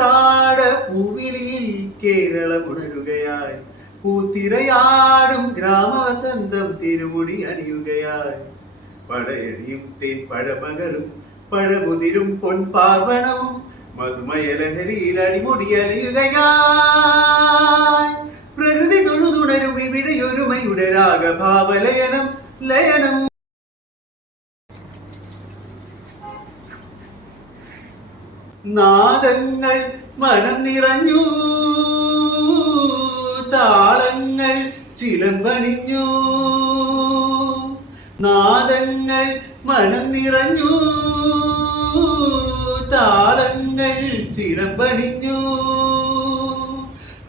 ഉത്രാട പൂവിളിയിൽ കേരളം ഉണരുകയായി. പൂത്തിരയാടും ഗ്രാമവസന്തം തിരുമുടി അണിയുകയായി. പടയണിയും തേൻ പഴമകളും പഴമുതിരും പൊൻപാർവണവും മധുമയലഹരിയിൽ അടിമുടിയലിയുകയായി. പ്രകൃതി തൊഴുതുണരും ഇവിടെയൊരുമയുടെ രാഗഭാവലയനം ലയനം. നാദങ്ങൾ മനം നിറഞ്ഞു, താളങ്ങൾ ചിലമ്പണിഞ്ഞു. നാദങ്ങൾ മനം നിറഞ്ഞു, താളങ്ങൾ ചിലമ്പണിഞ്ഞു.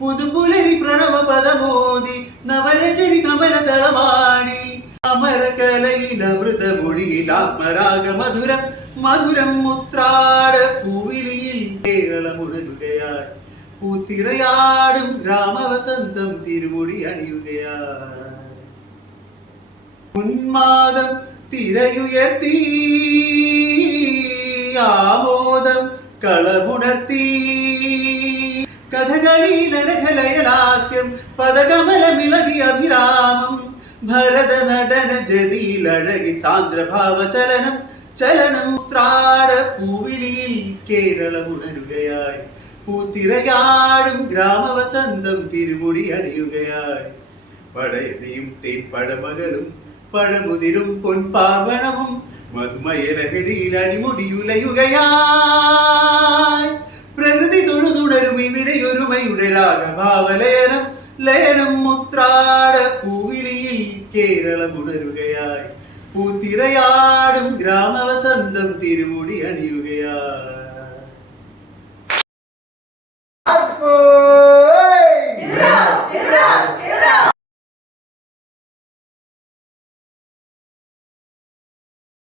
പുതുപുലരി പ്രണവ പദമോദി നവരചരി കമലതളമാടി. അമരകലയിൽ അമൃതമൊഴിയിൽ ആത്മരാഗ മധുരം മധുരം. ഉത്രാട പൂവിളിയിൽ കേരളം ഉണരുകയായി. പൂത്തിരയാടും ഗ്രാമവസന്തം തിരുമുടി അണിയുകയായി. ഉന്മാദം തിരയുയർത്തി, ആമോദം കളമുണർത്തി. കഥകളിയിലനഘലയലാസ്യം പദകമലമിളകിയ അഭിരാമം. ഭരത നടന ജതിയിലഴകി സാന്ദ്രഭാവ ചലനം ചലനം. ഉത്രാട പൂവിളിയിൽ കേരളം ഉണരുകയായി. പൂത്തിരയാടും ഗ്രാമവസന്തം തിരുമുടി അണിയുകയായി. പടയണിയും തേൻ പഴമകളും പഴമുതിരും പൊൻപാർവണവും മധുമയലഹരിയിൽ അടിമുടിയുലയുകയായി. പ്രകൃതി തൊഴുതുണരും ഇവിടെയൊരുമയുടെ രാഗഭാവലയനം ലയനം. ഉത്രാട പൂവിളിയിൽ കേരളം ഉണരുകയായി. പൂത്തിരയാടും ഗ്രാമവസന്തം തിരുമുടി അണിയുകയായി.